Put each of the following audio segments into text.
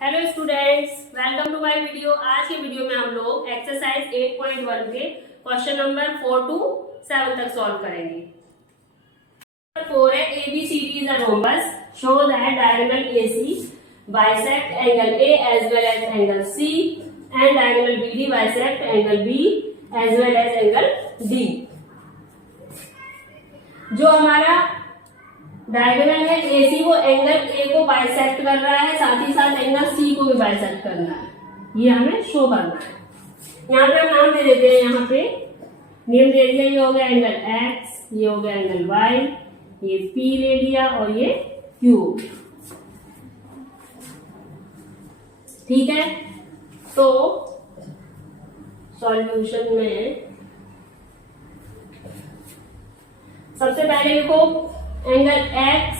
Hello students, welcome to my video. आज के video में हम लोग एक्सरसाइज 8.1 के क्वेश्चन नंबर 4 to 7 तक सॉल्व करेंगे। 4 है ABCD is a rhombus, show that diagonal AC bisect angle A as well as angle C and diagonal BD bisect angle B as well as angle D। जो हमारा diagonal है AC वो angle A को bisect कर रहा है, साथ ही साथ एंगल C को भी बाइसेक्ट करना है। ये हमें शो करना है। यहाँ पे हम नाम दे देते हैं। यहाँ पे नेम दे दिया, ये हो गया एंगल X, ये हो गया एंगल Y, ये P ले लिया और ये Q। ठीक है, तो सॉल्यूशन में सबसे पहले लिखो angle X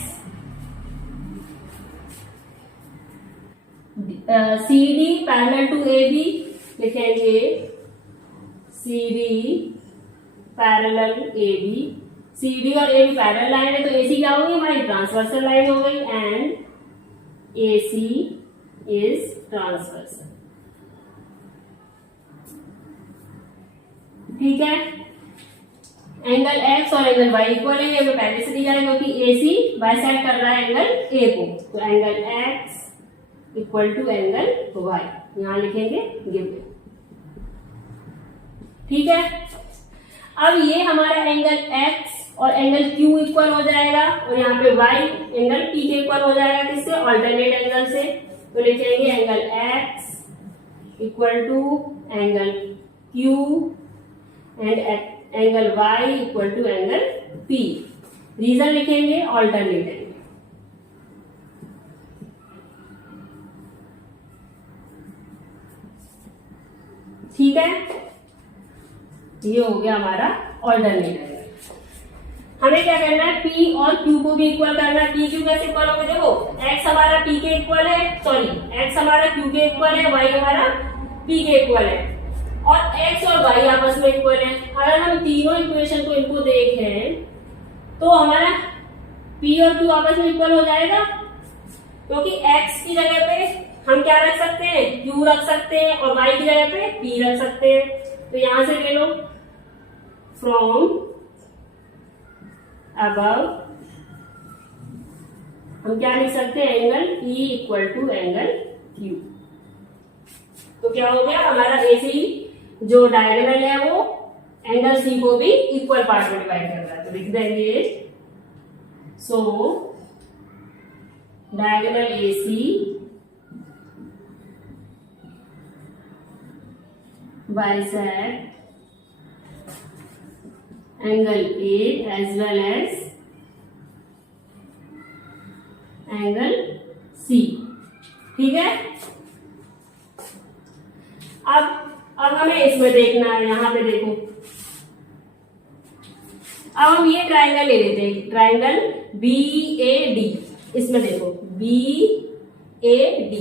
CD parallel to AB, लिखेंगे CD पैरेलल AB। CD और AB पैरेलल लाइन है तो AC क्या होगी हमारी ट्रांसवर्सल लाइन हो गई एंड AC इज ट्रांसवर्सल। ठीक है, एंगल X और एंगल Y इक्वल है, ये तो पहले से दिया है क्योंकि AC बाइसेक्ट कर रहा है एंगल A को, तो angle X equal to angle Y यहां लिखेंगे गिवन। ठीक है, अब ये हमारा एंगल X और एंगल Q इक्वल हो जाएगा और यहाँ पे Y एंगल P के इक्वल हो जाएगा, किससे? ऑल्टरनेट एंगल से। तो लिखेंगे angle X equal to angle Q and angle Y equal to angle P। Reason लिखेंगे ऑल्टरनेट एंगल। ठीक है, ये हो गया हमारा ऑल्टरनेट एंगल। हमें क्या करना है? P और Q को भी इक्वल करना है। P Q कैसे इक्वल होगा? देखो X हमारा P के इक्वल है, सॉरी X हमारा Q के इक्वल है, Y हमारा P के इक्वल है और X और Y आपस में इक्वल है। अगर हम तीनों इक्वेशन को इनको देखें तो हमारा P और Q आपस में इक्वल हो जाएगा, क्योंकि X की जगह पे हम क्या रख सकते हैं? Q रख सकते हैं और Y की जगह पे P रख सकते हैं। तो यहां से ले लो, फ्रॉम अबव हम क्या लिख सकते हैं? Angle E equal to angle Q। तो क्या हो गया हमारा AC जो डायगोनल है वो एंगल C को भी इक्वल पार्ट में डिवाइड कर रहा है। तो लिख देंगे so diagonal AC bisect angle A as well as angle C। ठीक है, अब हमें इसमें देखना है। यहां पे देखो, अब हम ये ट्रायंगल ले लेते हैं, ट्रायंगल BAD। इसमें देखो BAD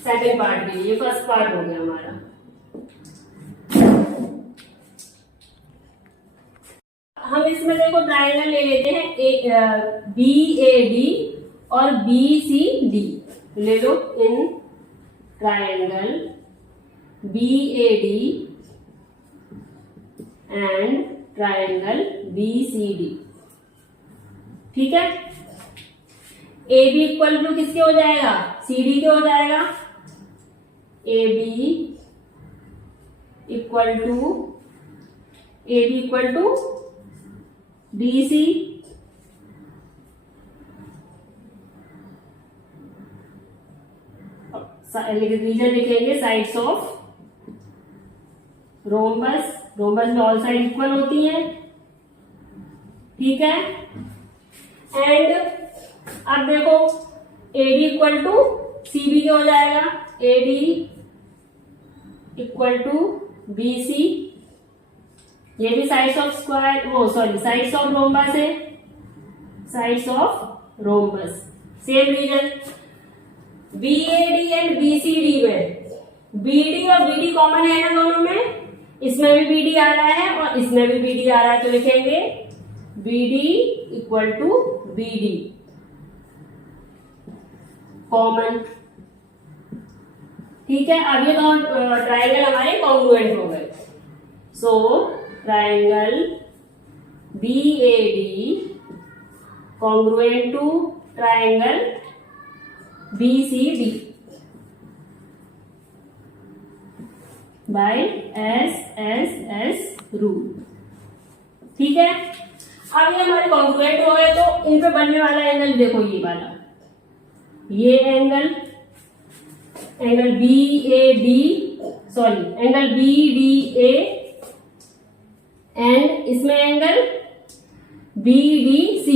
सेकंड पार्ट के लिए, फर्स्ट पार्ट हो गया हमारा। हम इसमें देखो ट्रायंगल ले लेते हैं BAD और BCD ले लो। In triangle BAD and triangle BCD। ठीक है, AB इक्वल टू किसके हो जाएगा? CD के हो जाएगा। AB equal to BC reason लिखेंगे साइड्स ऑफ रोम्बस। रोम्बस में ऑल साइड इक्वल होती हैं। ठीक है, एंड अब देखो AD इक्वल टू CB के हो जाएगा। AD इक्वल टू BC, ये भी साइड्स ऑफ स्क्वायर, वो सॉरी साइड्स ऑफ रोम्बस है, sides of rhombus. Same reason BAD and BCD में BD और BD कॉमन है ना दोनों में, इसमें भी BD आ रहा है और इसमें भी BD आ रहा है, तो लिखेंगे BD equal to BD। Common. ठीक है, अब ये दोनों ट्राइंगल हमारे कॉन्ग्रुएंट हो गए। So triangle BAD congruent to triangle BCD by SSS rule. ठीक है, अब ये हमारे कॉन्ग्रुएंट हो गए, तो इन पे बनने वाला एंगल देखो, ये वाला, ये angle BAD, sorry angle BDA and इसमें एंगल BDC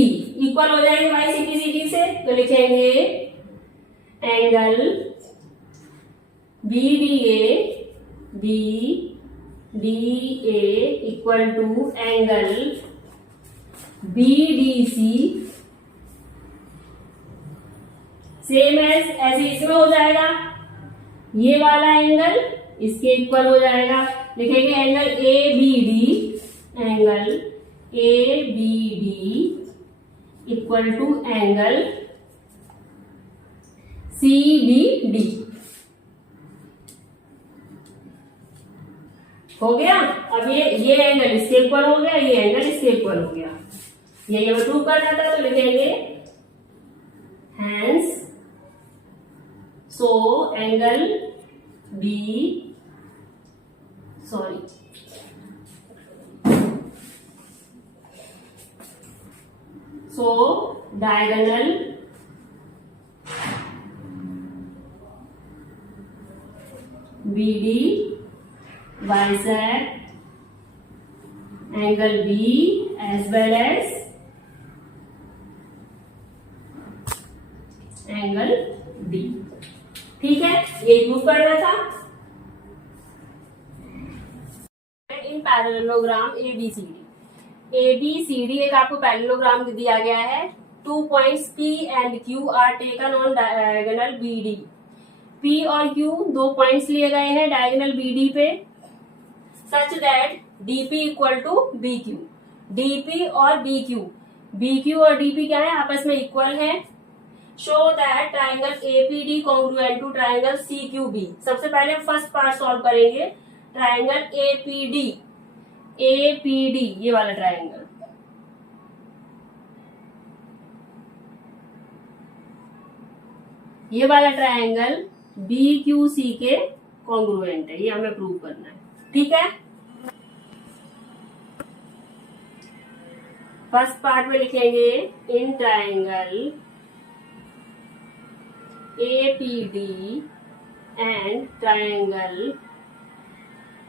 इक्वल हो जाएंगे बाई CPCD से, तो लिखेंगे angle BDA equal to angle BDC same as ऐसे इसमें हो जाएगा, ये वाला एंगल इसके इक्वल हो जाएगा, लिखेंगे angle ABD equal to angle CBD। हो गया। अब ये एंगल इसके इक्वल हो गया, ये एंगल इसके इक्वल हो गया, ये प्रूव करना था, तो लिखेंगे hence so angle diagonal BD bisect angle B as well as angle D। ठीक है, ये प्रूव करना था। इन पैरेललोग्राम ABCD एक आपको पैरेललोग्राम दिया गया है। 2 points P and Q are taken on diagonal BD। P और Q 2 पॉइंट्स लिए गए हैं डायगोनल BD पे, such that DP equal to BQ। DP और BQ और DP क्या है, आपस में इक्वल है। Show that triangle APD congruent to triangle CQB। सबसे पहले हम फर्स्ट पार्ट सॉल्व करेंगे। ट्राइंगल APD ये वाला ट्राइंगल, ये वाला ट्राइंगल BQC के कॉन्ग्रुएंट है, ये हमें प्रूव करना है। ठीक है, फर्स्ट पार्ट में लिखेंगे in triangle APD and triangle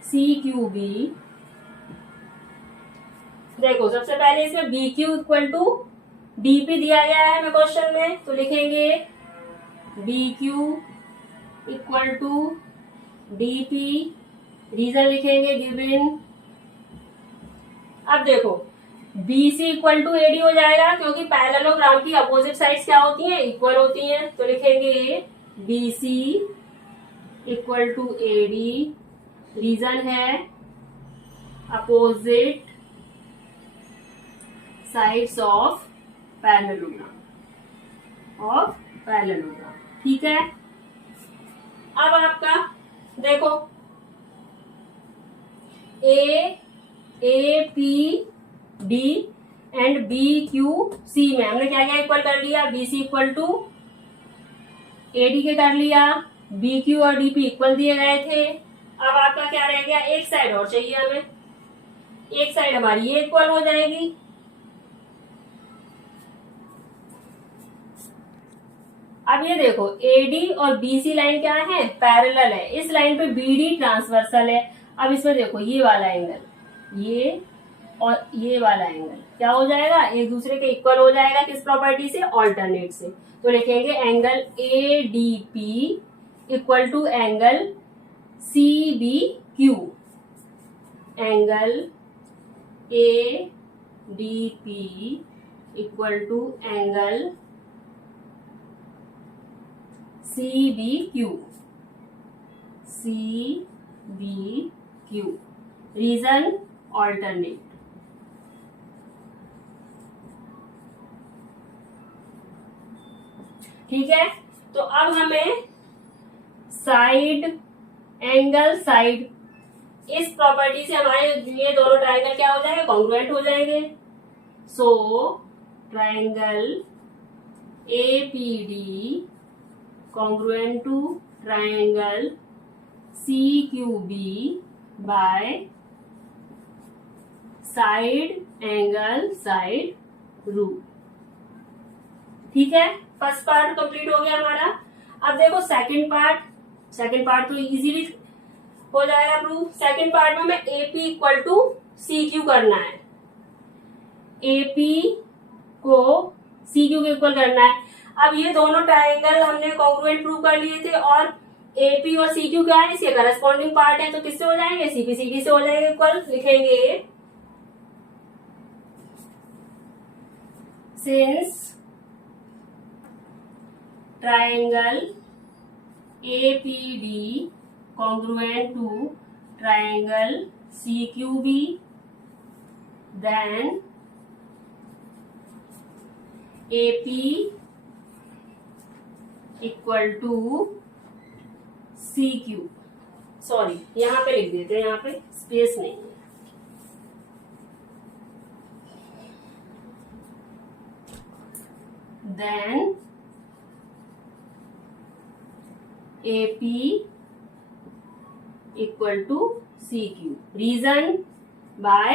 CQB। देखो सबसे पहले इसमें BQ इक्वल टू DP दिया गया है हमें क्वेश्चन में, तो लिखेंगे BQ equal to DP, reason लिखेंगे गिवन। अब देखो BC इक्वल टू AD हो जाएगा, क्योंकि पैरेललोग्राम की अपोजिट साइड्स क्या होती हैं, इक्वल होती हैं, तो लिखेंगे BC equal to AD, reason है अपोजिट साइड्स ऑफ पैरेललोग्राम। ठीक है, अब आपका देखो APD एंड BQC में हमने क्या क्या इक्वल कर लिया, BC इक्वल टू AD के कर लिया, BQ और DP इक्वल दिए गए थे। अब आपका क्या रह गया, एक साइड और चाहिए हमें, एक साइड हमारी ये इक्वल हो जाएगी। अब ये देखो AD और BC लाइन क्या है, पैरेलल है, इस लाइन पे BD ट्रांसवर्सल है। अब इसमें देखो ये वाला एंगल, ये और ये वाला एंगल क्या हो जाएगा, एक दूसरे के इक्वल हो जाएगा, किस प्रॉपर्टी से, ऑल्टरनेट से। तो लिखेंगे angle ADP equal to angle CBQ। Angle ADP equal to angle CBQ। Reason alternate. ठीक है, तो अब हमें साइड एंगल साइड इस प्रॉपर्टी से हमारे ये दोनों ट्राइंगल क्या हो जाएंगे, कॉन्ग्रुएंट हो जाएंगे। So triangle APD congruent to triangle CQB by side angle side rule. ठीक है, फर्स्ट पार्ट कंप्लीट हो गया हमारा। अब देखो सेकंड पार्ट तो इजीली हो जाएगा प्रूफ। सेकंड पार्ट में हमें AP इक्वल टू CQ करना है, AP को CQ के इक्वल करना है। अब ये दोनों ट्राइंगल हमने कॉन्ग्रुएंट प्रूव कर लिए थे और AP और CQ क्या है, इसके करस्पॉन्डिंग पार्ट है, तो किससे हो जाएंगे, CP से हो जाएंगे इक्वल। लिखेंगे since triangle APD congruent to triangle CQB, then AP equal to CQ। Sorry, यहां पे लिख देते हैं, यहां पे स्पेस नहीं है। then AP equal to CQ, reason by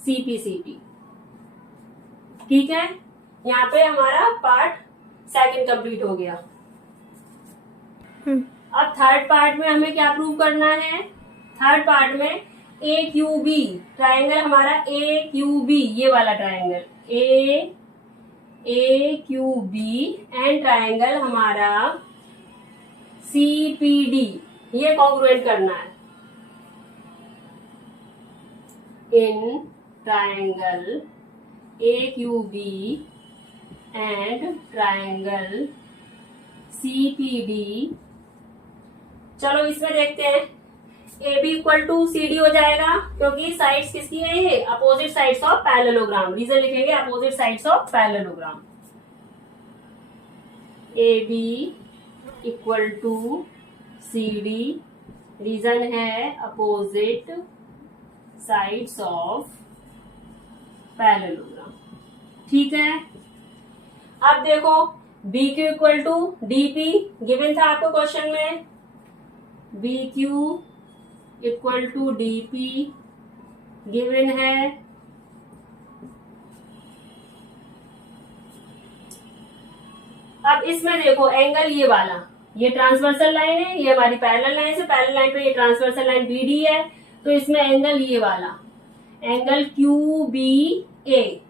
CPCT। ठीक है, यहाँ पे हमारा पार्ट सेकंड कंप्लीट हो गया। अब थर्ड पार्ट में हमें क्या प्रूव करना है, थर्ड पार्ट में AQB ट्राइंगल हमारा AQB, ये वाला ट्राइंगल AQB एंड ट्राइंगल हमारा CPD, ये कॉन्ग्रुएंट करना है। In triangle AQB and triangle CPD, चलो इसमें देखते हैं। AB इक्वल टू CD हो जाएगा, क्योंकि साइड्स किसकी है, ये opposite sides of parallelogram. Reason लिखेंगे opposite sides of parallelogram. AB equal to CD, reason है अपोजिट साइड्स ऑफ पैरेललोग्राम। ठीक है, अब देखो BQ equal to DP given था आपको क्वेश्चन में, BQ equal to DP given है। अब इसमें देखो एंगल ये वाला, ये ट्रांसवर्सल लाइन है, ये हमारी पैरेलल लाइन से पैरेलल लाइन पे ये ट्रांसवर्सल लाइन BD है, तो इसमें एंगल ये वाला एंगल QBA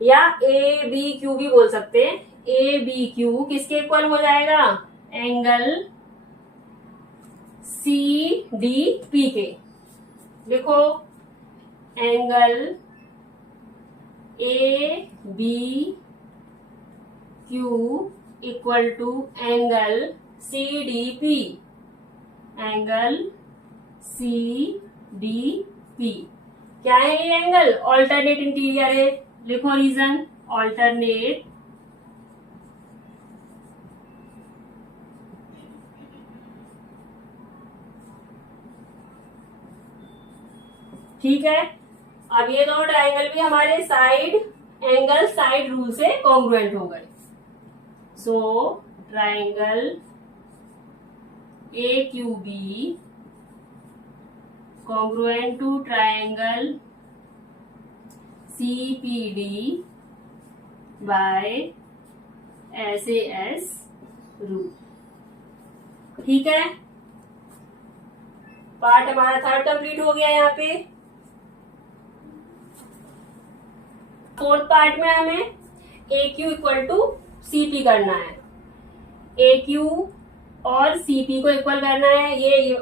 या ABQ भी बोल सकते हैं। ABQ किसके इक्वल हो जाएगा, एंगल CDP के। लिखो angle ABQ equal to angle CDP, angle CDP क्या है ये एंगल, ऑल्टरनेट इंटीरियर है। लिखो रीजन ऑल्टरनेट ठीक है। अब ये दोनों ट्राइंगल भी हमारे साइड एंगल साइड रूल से कॉन्ग्रुएंट हो गए। So triangle AQB congruent to triangle CPD by SAS rule. ठीक है, पार्ट हमारा थर्ड कंप्लीट हो गया। यहाँ पे फोर्थ पार्ट में हमें AQ इक्वल टू CP करना है। AQ और CP को इक्वल करना है। ये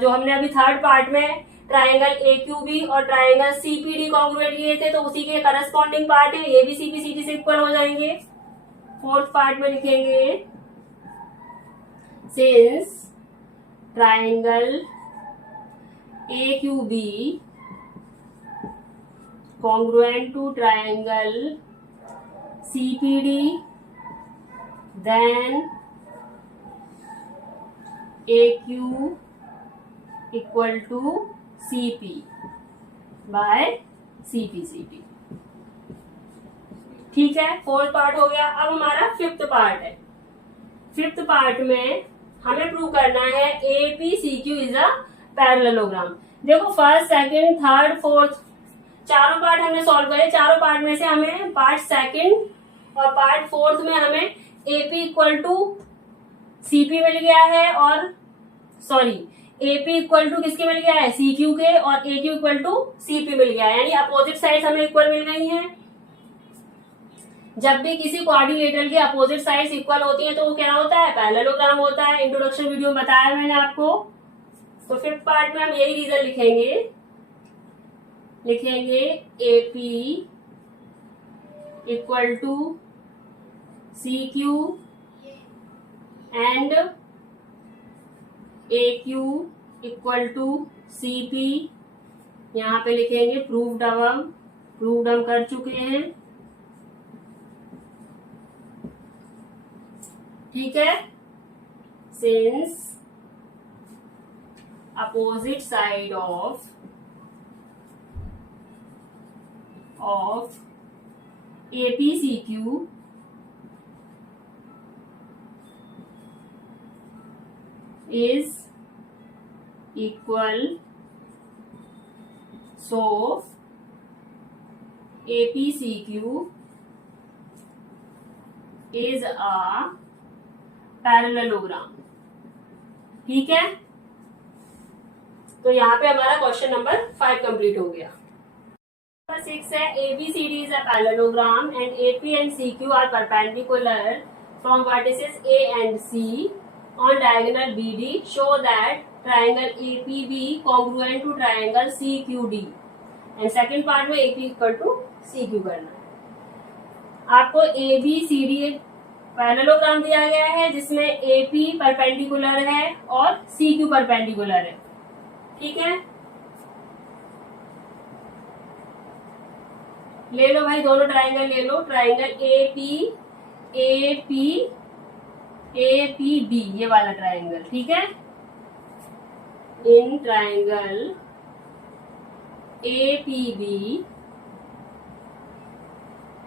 जो हमने अभी थर्ड पार्ट में ट्राइंगल AQB और ट्राइंगल CPD कॉन्ग्रुएंट किए थे, तो उसी के करस्पॉन्डिंग पार्ट है, ये भी CPCD से इक्वल हो जाएंगे। फोर्थ पार्ट में लिखेंगे since triangle AQB congruent to triangle CPD then AQ equal to CP by CP. ठीक है, फोर्थ पार्ट हो गया। अब हमारा फिफ्थ पार्ट है। फिफ्थ पार्ट में हमें प्रूव करना है APCQ इज अ पैरेललोग्राम। देखो फर्स्ट, सेकंड, थर्ड, फोर्थ चारों पार्ट हमने सॉल्व करे। चारों पार्ट में से हमें पार्ट सेकंड और पार्ट फोर्थ में हमें AP इक्वल टू CP मिल गया है, और सॉरी AP इक्वल टू किसके मिल गया है, CQ के, और AQ इक्वल टू CP मिल गया है, यानी अपोजिट साइड्स हमें इक्वल मिल गई हैं। जब भी किसी क्वाड्रिलेटरल की अपोजिट साइड्स इक्वल होती है तो वो क्या होता है, पैरेललोग्राम होता है। इंट्रोडक्शन वीडियो में बताया मैंने आपको। तो फिफ्थ पार्ट में हम यही रीजन लिखेंगे AP equal to CQ and AQ equal to CP। यहाँ पे लिखेंगे प्रूव्ड हम कर चुके हैं। ठीक है, since opposite side of APCQ is equal, so APCQ is a parallelogram. ठीक है, तो यहाँ पे हमारा क्वेश्चन नंबर 5 कंप्लीट हो गया। नंबर 6 है ABCD is a parallelogram and AP and CQ are perpendicular from vertices A and C on diagonal BD. Show that triangle APB congruent to triangle CQD. And second part में AP equal to CQ करना है। आपको ABCD parallelogram दिया गया है जिसमें AP perpendicular है और CQ परपेंडिकुलर है। ठीक है, ले लो भाई, दोनों ट्राइंगल ले लो। ट्राइंगल APB ये वाला ट्राइंगल। ठीक है, इन ट्राइंगल APB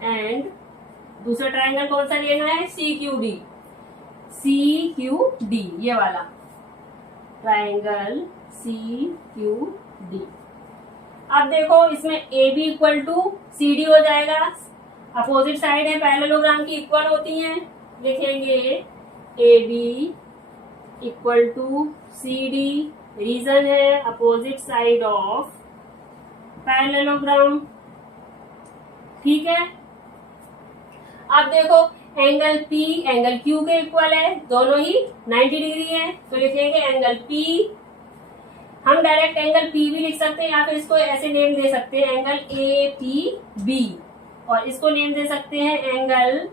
एंड दूसरा ट्राइंगल कौन सा लेना है, CQD ये वाला ट्राइंगल CQD। अब देखो इसमें AB इक्वल टू CD हो जाएगा, अपोजिट साइड है पैरेललोग्राम की, इक्वल होती हैं। लिखेंगे AB equal to CD, reason है अपोजिट साइड ऑफ पैरेललोग्राम। ठीक है, अब देखो एंगल P एंगल Q के इक्वल है, दोनों ही 90 डिग्री है, तो लिखेंगे एंगल P। हम डायरेक्ट एंगल P भी लिख सकते हैं या फिर इसको ऐसे नेम दे सकते हैं एंगल APB, और इसको नेम दे सकते हैं एंगल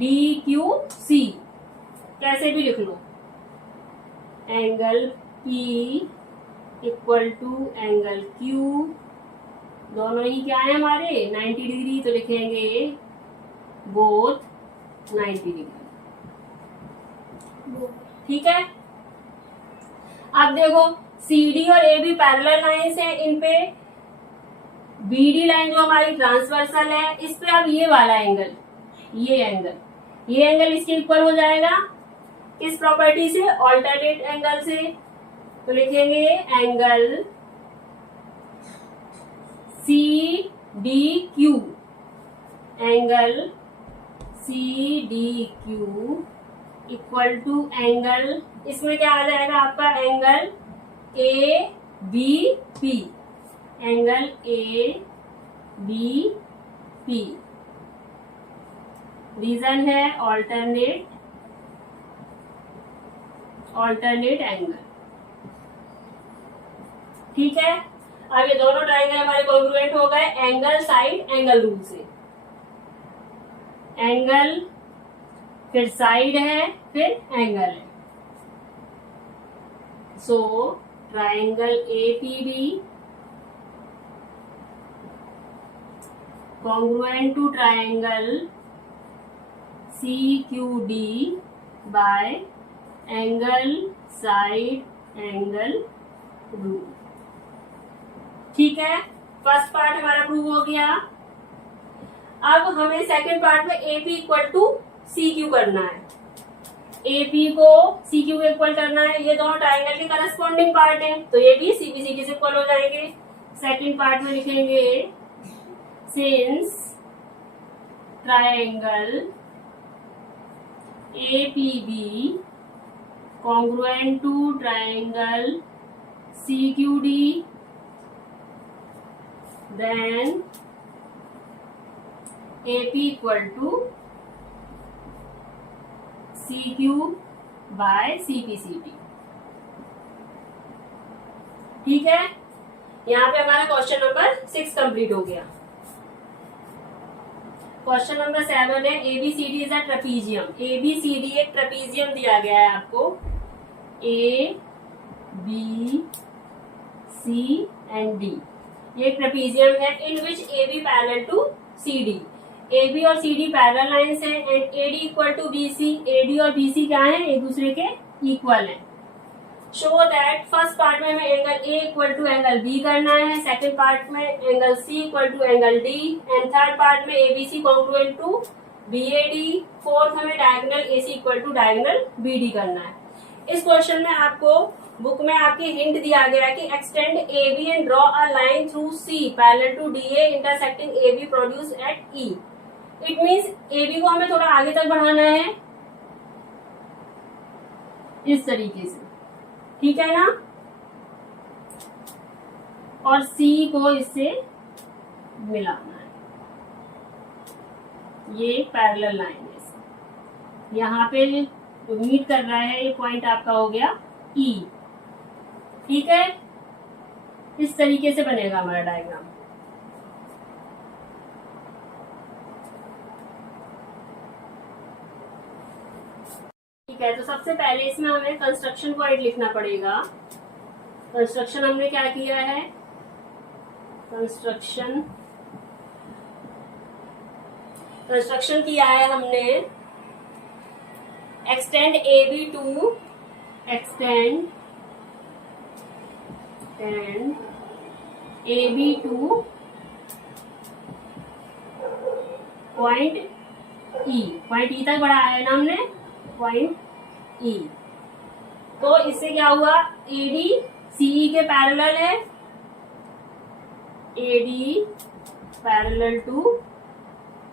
DQC, कैसे भी लिख लो। Angle P equal to angle Q, दोनों ही क्या है हमारे 90 डिग्री, तो लिखेंगे बोथ 90 डिग्री। ठीक है, अब देखो CD और AB पैरेलल लाइंस है, इन पे BD लाइन जो हमारी ट्रांसवर्सल है, इस पे अब ये वाला एंगल, ये एंगल इसके इक्वल हो जाएगा इस प्रॉपर्टी से, ऑल्टरनेट एंगल से। तो लिखेंगे angle CDQ, angle CDQ equal to angle, इसमें क्या आ जाएगा आपका angle ABP, angle ABP, reason है ऑल्टरनेट एंगल। ठीक है, अब ये दोनों ट्राइंगल हमारे कॉन्ग्रुएंट हो गए एंगल साइड एंगल रूल से। एंगल फिर साइड है फिर एंगल है, so triangle APB congruent to triangle CQD by angle side angle rule. ठीक है, फर्स्ट पार्ट हमारा प्रूव हो गया। अब हमें सेकंड पार्ट में AP इक्वल टू CQ करना है। AP को CQ को इक्वल करना है, ये दोनों ट्राइंगल के करस्पॉन्डिंग पार्ट हैं, तो ये भी CP CQ से इक्वल हो जाएंगे। सेकंड पार्ट में लिखेंगे since triangle APB congruent to triangle CQD, then AP equal to CQ by CPCT। ठीक है, यहाँ पे हमारा क्वेश्चन नंबर 6 कंप्लीट हो गया। क्वेश्चन नंबर 7 है ABCD is a trapezium. ABCD एक ट्रेपीजियम दिया गया है आपको, A B C and D, ये एक ट्रेपीजियम है in which AB parallel to CD। AB और CD पैरेलल लाइंस हैं and AD equal to BC। AD और BC क्या है, एक दूसरे के इक्वल हैं। शो दैट फर्स्ट पार्ट में हमें angle A equal to angle B करना है, सेकंड पार्ट में angle C equal to angle D and third part में ABC congruent to BAD, fourth हमें diagonal AC equal to diagonal BD करना है। इस क्वेश्चन में आपको बुक में आपकी हिंट दिया गया है कि extend AB and draw a line through C parallel to DA intersecting AB produce at E। It means AB को हमें थोड़ा आगे तक बढ़ाना है इस तरीके से, ठीक है ना, और C को इससे मिलाना है। ये पैरेलल लाइन है, यहाँ पे जो मीट कर रहा है ये पॉइंट आपका हो गया E। ठीक है, इस तरीके से बनेगा हमारा डायग्राम। ठीक है, तो सबसे पहले इसमें हमें कंस्ट्रक्शन पॉइंट लिखना पड़ेगा। कंस्ट्रक्शन हमने क्या किया है, कंस्ट्रक्शन किया है हमने extend AB two point E। Point E तक बढ़ाया है ना हमने, पॉइंट E। तो इससे क्या हुआ, AD CE के पैरेलल है, AD parallel to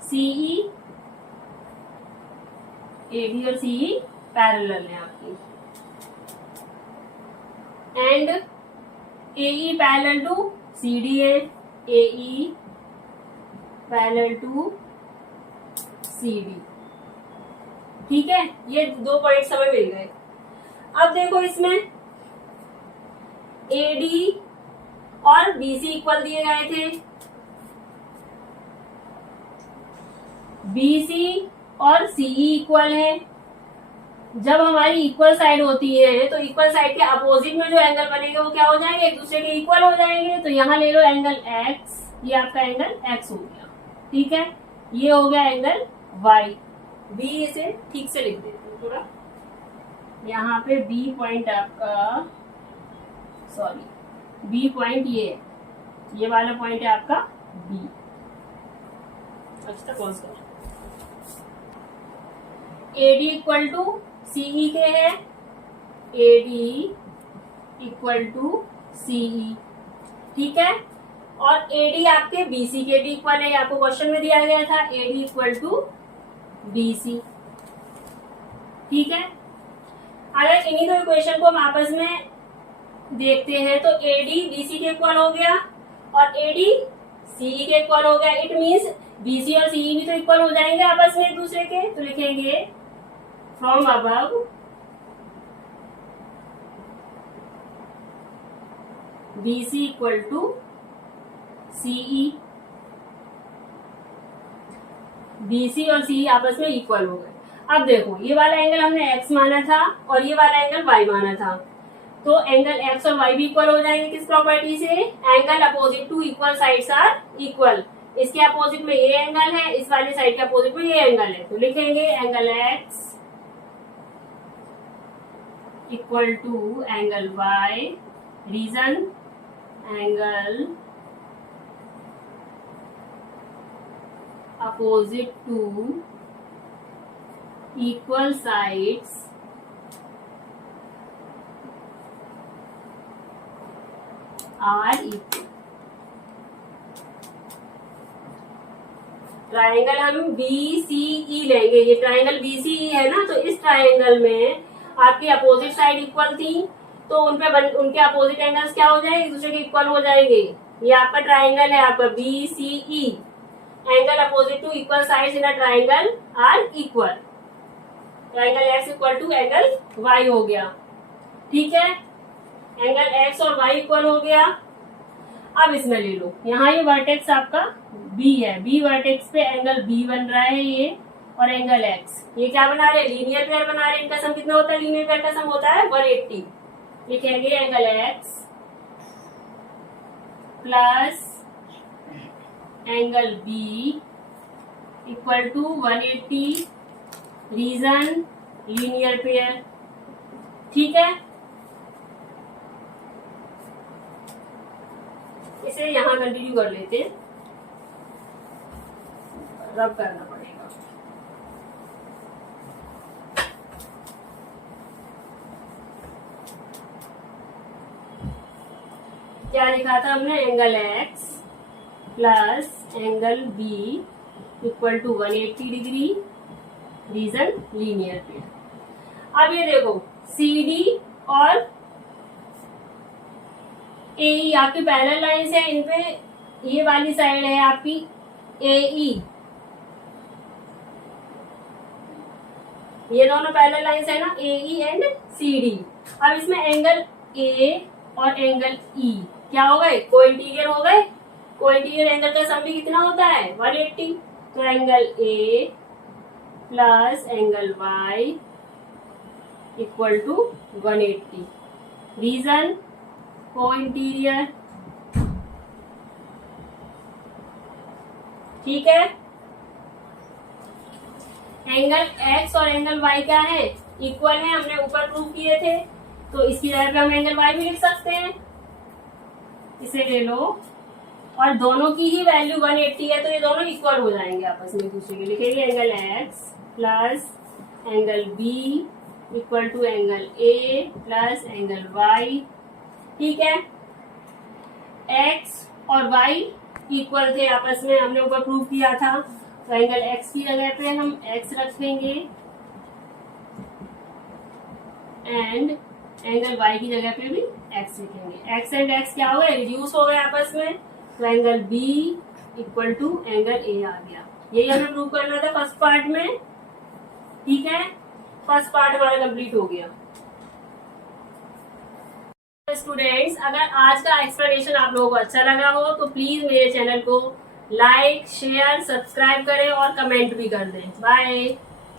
CE, AD और CE पैरेलल है आपकी, and AE parallel to CD है, AE पैरेलल टू CD। ठीक है, ये दो पॉइंट्स हमें मिल गए। अब देखो इसमें AD और BC इक्वल दिए गए थे, BC और CE इक्वल है। जब हमारी इक्वल साइड होती है तो इक्वल साइड के अपोजिट में जो एंगल बनेंगे वो क्या हो जाएंगे, एक दूसरे के इक्वल हो जाएंगे। तो यहाँ ले लो एंगल X, ये आपका एंगल X हो गया। ठीक है, ये हो गया एंगल Y। B इसे ठीक से लिख देते हैं थोड़ा, यहाँ पे B पॉइंट आपका, सॉरी B पॉइंट ये वाला पॉइंट है आपका B। अच्छा पॉज कर, AD इक्वल टू CE के है, AD इक्वल टू CE। ठीक है, और AD आपके BC के भी इक्वल है, आपको क्वेश्चन में दिया गया था AD इक्वल टू BC। ठीक है, अगर इन्हीं दो इक्वेशन को हम आपस में देखते हैं तो AD BC के इक्वल हो गया और AD CE के इक्वल हो गया। इट मीन्स BC और CE भी तो इक्वल हो जाएंगे आपस में एक दूसरे के। तो लिखेंगे from above BC equal to CE, BC और CE आपस में इक्वल हो गए। अब देखो ये वाला एंगल हमने x माना था और ये वाला एंगल y माना था, तो एंगल x और y भी इक्वल हो जाएंगे किस प्रॉपर्टी से, angle opposite to equal sides are equal. इसके अपोजिट में ये एंगल है, इस वाली साइड के अपोजिट में ये एंगल है, तो लिखेंगे angle x equal to angle y, reason angle opposite to equal sides are equal. Triangle हम BCE लेंगे, ये ट्राइंगल BCE है ना, तो इस ट्राइंगल में आपकी अपोजिट साइड इक्वल थी, तो उनके अपोजिट एंगल्स क्या हो जाएंगे, एक दूसरे के इक्वल हो जाएंगे। ये आपका ट्राइंगल है आपका BCE, angle opposite to equal sides in a triangle are equal. Triangle x equal to angle y हो गया, ठीक है, एंगल एक्स और वाई इक्वल हो गया। अब इसमें ले लो, यहाँ ये वर्टेक्स आपका बी है, बी वर्टेक्स पे एंगल बी बन रहा है ये, और एंगल एक्स ये क्या बना रहे हैं, लीनियर पेयर बना रहे हैं। इनका सम कितना होता है, लीनियर पेयर का सम होता है 180। लिखेंगे angle x plus angle B equal to 180, reason linear pair, ठीक है। इसे यहां कंटिन्यू कर लेते हैं, रब करना पड़ेगा। क्या लिखा था हमने, angle x plus angle B equal to 180 degree, reason linear pair. अब ये देखो CD और AE आपकी पैरेलल लाइंस है, इनपे ये वाली साइड है आपकी AE, ये दोनों पैरेलल लाइंस है ना, AE एंड CD। अब इसमें एंगल A और एंगल E क्या हो गए, कोइंटीरियर हो गए। कोइंटीरियर एंगल का सम भी कितना होता है 180, तो angle A plus angle Y equal to 180, reason cointerior, ठीक है। एंगल एक्स और एंगल वाई क्या है, इक्वल है, हमने ऊपर प्रूव किए थे, तो इसकी जगह पे हम एंगल वाई भी लिख सकते हैं। इसे ले लो, और दोनों की ही वैल्यू 180 है, तो ये दोनों इक्वल हो जाएंगे आपस में एक दूसरे के। लिखेंगे angle x plus angle B equal to angle A plus angle y, ठीक है। एक्स और वाई इक्वल थे आपस में, हमने ऊपर प्रूव किया था, तो एंगल एक्स की जगह पे हम एक्स रखेंगे एंड एंगल वाई की जगह पे भी एक्स लिखेंगे। एक्स एंड एक्स क्या हो गए, रिड्यूस हो गए आपस में, तो angle B equal to angle A आ गया। यही हमें प्रूव करना था फर्स्ट पार्ट में, ठीक है। फर्स्ट पार्ट हमारा कंप्लीट हो गया। स्टूडेंट्स, अगर आज का एक्सप्लेनेशन आप लोगों को अच्छा लगा हो तो प्लीज मेरे चैनल को लाइक, शेयर, सब्सक्राइब करें और कमेंट भी कर दें। बाय।